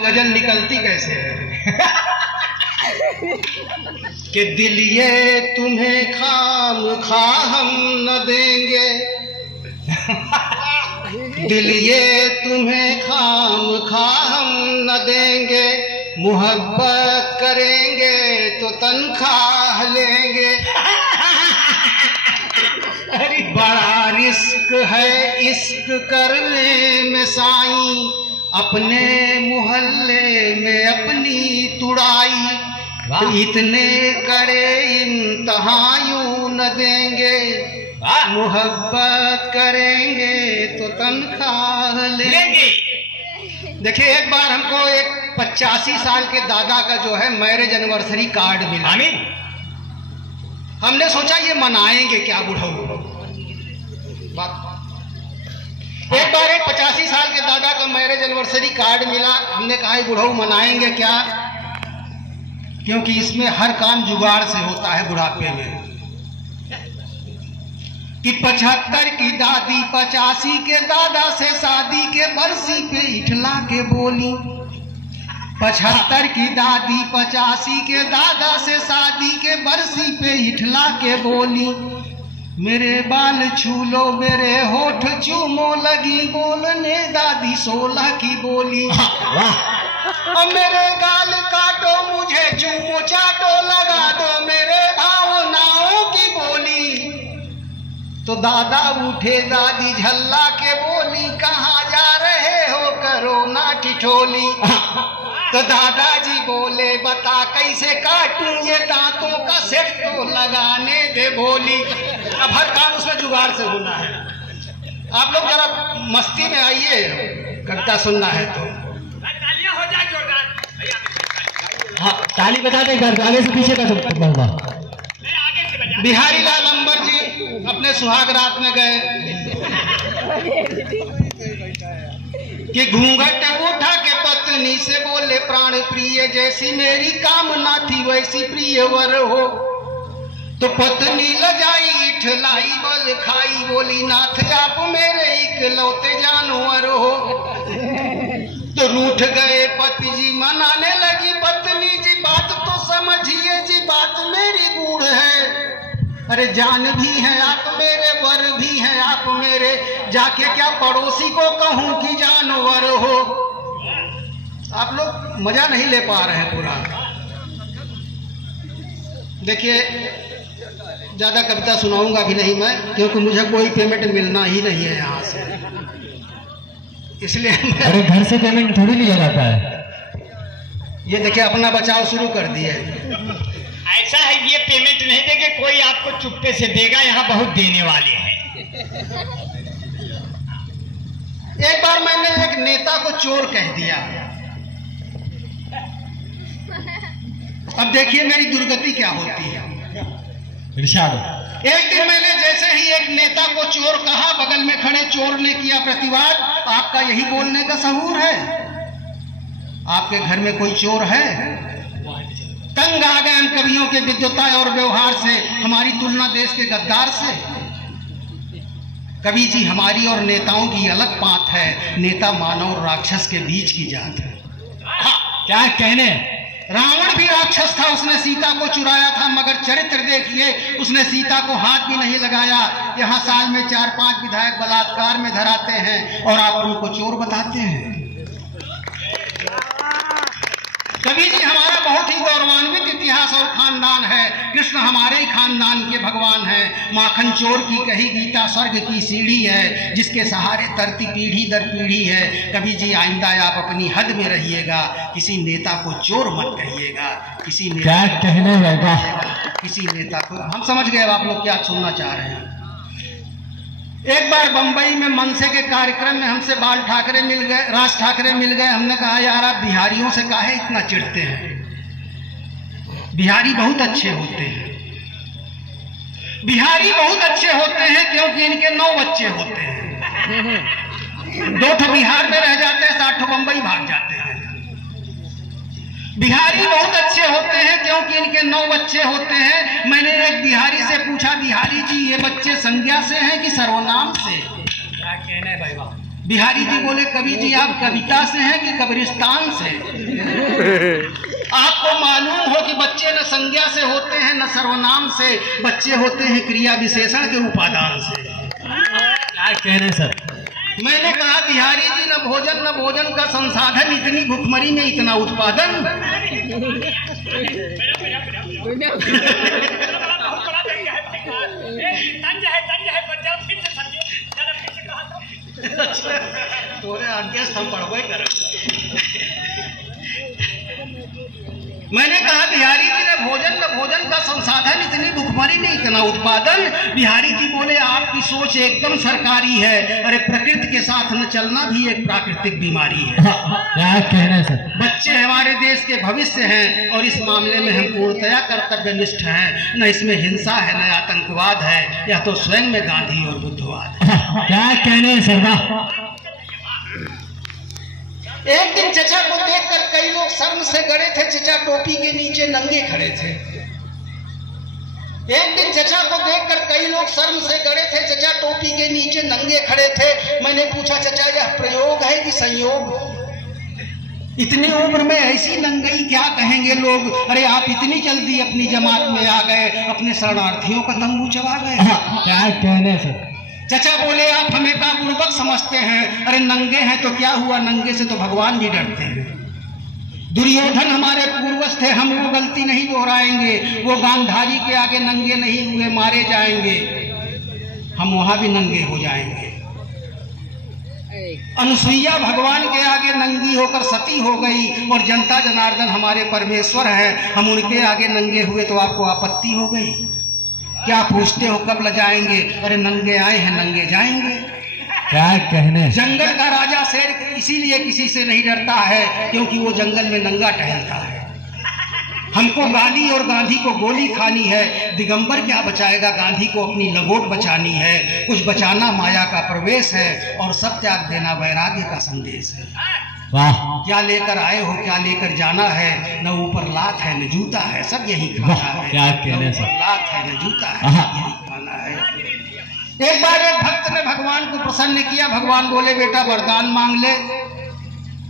गजल निकलती कैसे है कि दिल ये तुम्हें खाम खा हम न देंगे, दिल ये तुम्हें खाम खा हम न देंगे, मोहब्बत करेंगे तो तनख्वाह लेंगे। बड़ा रिस्क है इश्क करने में साईं, अपने मोहल्ले में अपनी तुड़ाई, इतने कड़े इम्तिहान यूं न देंगे, मोहब्बत करेंगे तो तनख्वाह लेंगे। देखिए एक बार हमको एक 85 साल के दादा का जो है मैरिज एनिवर्सरी कार्ड मिला। हमने सोचा ये मनाएंगे क्या बुढ़ऊ। एक बार एक 85 साल के दादा का मैरिज एनिवर्सरी कार्ड मिला। हमने कहा बुढ़ऊ मनाएंगे क्या, क्योंकि इसमें हर काम जुगाड़ से होता है बुढ़ापे में। कि 75 की दादी 85 के दादा से शादी के बरसी पे इठला के बोली, 75 की दादी 85 के दादा से शादी के बरसी पे इठला के बोली, मेरे बाल छू लो मेरे होठ चूमो लगी बोलने दादी 16 की बोली, और मेरे गाल काटो मुझे चूमो चाटो लगा दो मेरे भावनाओं की बोली। तो दादा उठे दादी झल्ला के बोली, कहाँ जा रहे हो करो ना ठिठोली। तो दादाजी बोले बता कैसे काटूं ये दांतों का सेट तो लगाने दे बोली। अब हर काम उसमें जुगाड़ से होना है। आप लोग जरा मस्ती में आइए, कविता सुनना है तो तालियां हो जाए जोरदार। हाँ ताली बता दे, आगे से पीछे का बिहारी लाल अंबर जी अपने सुहाग रात में गए कि घूंघट उठा के पत्नी से बोले प्राण प्रिय जैसी मेरी कामना थी वैसी प्रिय वर हो। तो पत्नी लजाई इठलाई बल खाई बोली नाथ आप मेरे इकलौते जानवर हो। तो रूठ गए पति जी मनाने लगी पत्नी जी बात तो समझिए जी बात मेरी बूढ़ है। अरे जान भी है आप मेरे वर भी हैं आप मेरे, जाके क्या पड़ोसी को कहूं कि जानवर हो। आप लोग मजा नहीं ले पा रहे हैं पूरा। देखिए ज्यादा कविता सुनाऊंगा भी नहीं मैं, क्योंकि मुझे कोई पेमेंट मिलना ही नहीं है यहाँ से, इसलिए अरे घर से पेमेंट थोड़ी लिया जाता है। ये देखिए अपना बचाव शुरू कर दिए। ऐसा है ये पेमेंट नहीं देंगे, कोई आपको चुपके से देगा, यहाँ बहुत देने वाले हैं। एक बार मैंने एक नेता को चोर कह दिया। अब देखिए मेरी दुर्गति क्या होती है। एक दिन मैंने जैसे ही एक नेता को चोर कहा, बगल में खड़े चोर ने किया प्रतिवाद, आपका यही बोलने का सहूर है? आपके घर में कोई चोर है? तंग आ गए हम कवियों के विद्वता और व्यवहार से, हमारी तुलना देश के गद्दार से। कवि जी हमारी और नेताओं की अलग बात है, नेता मानव और राक्षस के बीच की जात है। क्या कहने, रावण भी राक्षस था, उसने सीता को चुराया था, मगर चरित्र देखिए उसने सीता को हाथ भी नहीं लगाया। यहाँ साल में 4-5 विधायक बलात्कार में धराते हैं और आप उनको चोर बताते हैं। कवि जी हमारा बहुत ही गौरवान्वित इतिहास और खानदान है, कृष्ण हमारे ही खानदान के भगवान हैं। माखन चोर की कही गीता स्वर्ग की सीढ़ी है, जिसके सहारे तरती पीढ़ी दर पीढ़ी है। कवि जी आइंदा आप अपनी हद में रहिएगा, किसी नेता को चोर मत कहिएगा, किसी नेता क्या कहने लगा, किसी नेता को। हम समझ गए आप लोग क्या सुनना चाह रहे हैं। एक बार बंबई में मनसे के कार्यक्रम में हमसे बाल ठाकरे मिल गए, राज ठाकरे मिल गए। हमने कहा यार आप बिहारियों से काहे इतना चिढ़ते हैं, बिहारी बहुत अच्छे होते हैं। बिहारी बहुत अच्छे होते हैं क्योंकि इनके 9 बच्चे होते हैं। 2 बिहार में रह जाते हैं, 60 बंबई भाग जाते हैं। बिहारी बहुत अच्छे होते हैं क्योंकि इनके 9 बच्चे होते हैं। मैंने एक बिहारी से पूछा, बिहारी जी ये बच्चे संज्ञा से हैं कि सर्वनाम से? क्या कहना है भाई? बिहारी जी बोले कवि जी आप कविता से हैं कि कब्रिस्तान से? आपको मालूम हो कि बच्चे न संज्ञा से होते हैं न सर्वनाम से, बच्चे होते हैं क्रिया विशेषण के उपादान से। क्या कह रहे हैं सर? मैंने कहा बिहारी जी न भोजन का संसाधन, इतनी भुखमरी में इतना उत्पादन। मैंने कहा बिहारी जी न भोजन का संसाधन, इतनी भुखमरी में इतना उत्पादन। बिहारी जी बोले आपकी सोच एकदम सरकारी है। अरे प्रकृति के साथ न चलना भी एक प्राकृतिक बीमारी है। क्या कह रहे हैं सर? बच्चे हमारे देश के भविष्य हैं और इस मामले में हम पूर्णतया कर्तव्यनिष्ठ हैं। न इसमें हिंसा है न आतंकवाद है, या तो स्वयं में गांधी और बुद्धवाद है। क्या कह रहे हैं सर? एक दिन चचा को देखकर कई लोग शर्म से गड़े थे। चचा टोपी के नीचे नंगे खड़े थे। एक दिन चचा को देखकर कई लोग शर्म से गड़े थे। चचा टोपी के नीचे नंगे खड़े थे। मैंने पूछा चचा यह प्रयोग है कि संयोग? इतनी उम्र में ऐसी नंगई क्या कहेंगे लोग? अरे आप इतनी जल्दी अपनी जमात में आ गए, अपने शरणार्थियों का तंबू चबा गए। क्या कह रहे हैं सर? चचा बोले आप हमें का बुर्बक समझते हैं। अरे नंगे हैं तो क्या हुआ, नंगे से तो भगवान भी डरते हैं। दुर्योधन हमारे पूर्वज थे, हम वो गलती नहीं दोहराएंगे। वो गांधारी के आगे नंगे नहीं हुए, मारे जाएंगे। हम वहां भी नंगे हो जाएंगे। अनुसुईया भगवान के आगे नंगी होकर सती हो गई, और जनता जनार्दन हमारे परमेश्वर है, हम उनके आगे नंगे हुए तो आपको आपत्ति हो गई। क्या पूछते हो कब ल जाएंगे? अरे नंगे आए हैं नंगे जाएंगे। क्या कहने? जंगल का राजा शेर इसीलिए किसी से नहीं डरता है क्योंकि वो जंगल में नंगा टहलता है। हमको गाली और गांधी को गोली खानी है। दिगंबर क्या बचाएगा, गांधी को अपनी लंगोट बचानी है। कुछ बचाना माया का प्रवेश है और सब त्याग देना वैराग्य का संदेश है। वाह! क्या लेकर आए हो, क्या लेकर जाना है? न ऊपर लात है न जूता है, सब यही खाना है। क्या कहने सर? लात है न जूता है, सब यही खाना है। एक बार एक भक्त ने भगवान को प्रसन्न किया। भगवान बोले बेटा वरदान मांग ले।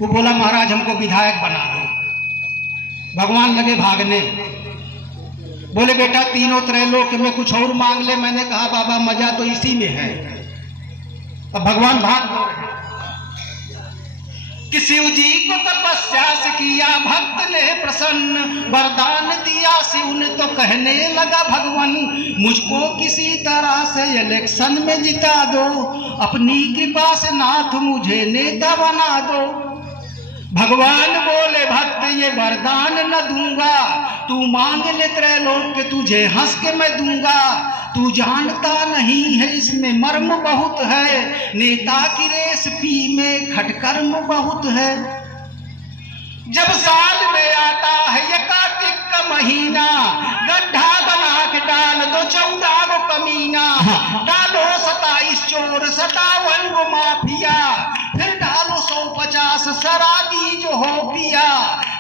वो बोला महाराज हमको विधायक बना दो। भगवान लगे भागने। बोले बेटा तीनों त्रैलोक में कुछ और मांग ले। मैंने कहा बाबा मजा तो इसी में है। अब भगवान भाग कि शिव जी को तपस्या से किया भक्त ने प्रसन्न, वरदान दिया शिव ने तो कहने लगा भगवान मुझको किसी तरह से इलेक्शन में जिता दो, अपनी कृपा से नाथ मुझे नेता बना दो। भगवान बोले भक्त ये वरदान न दूंगा, तू मांग ले त्रैलोक के तुझे हंस के मैं दूंगा। तू जानता नहीं है इसमें मर्म बहुत है, नेता की रेसिपी में खटकर्म बहुत है। जब साल में आता है ये कार्तिक का महीना, गड्ढा बना के डाल दो 14 गो कमीना। डालो 27 चोर 57 गो माफिया, फिर डालो 150 शराबी जो हो पिया।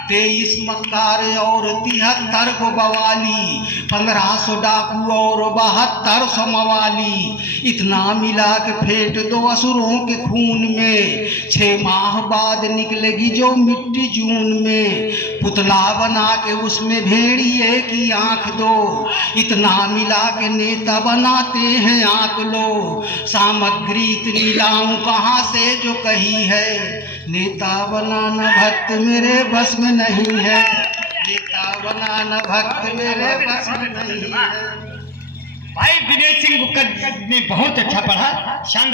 23 मक्कार और 73 को बवाली, 1500 डाकू और 7200 मवाली। इतना मिला के फेंट दो असुरों के खून में, 6 माह बाद निकलेगी जो मिट्टी जून में। पुतला बना के उसमें भेड़िए की आंख दो, इतना मिला के नेता बनाते हैं आंख लो। सामग्री इतनी लाऊं कहाँ से जो कही है, नेता बनाना भक्त मेरे बस में नहीं है। नेता बनाना भक्त मेरे बस में नहीं है। भाई दिनेश सिंह गुप्ता ने बहुत अच्छा पढ़ा।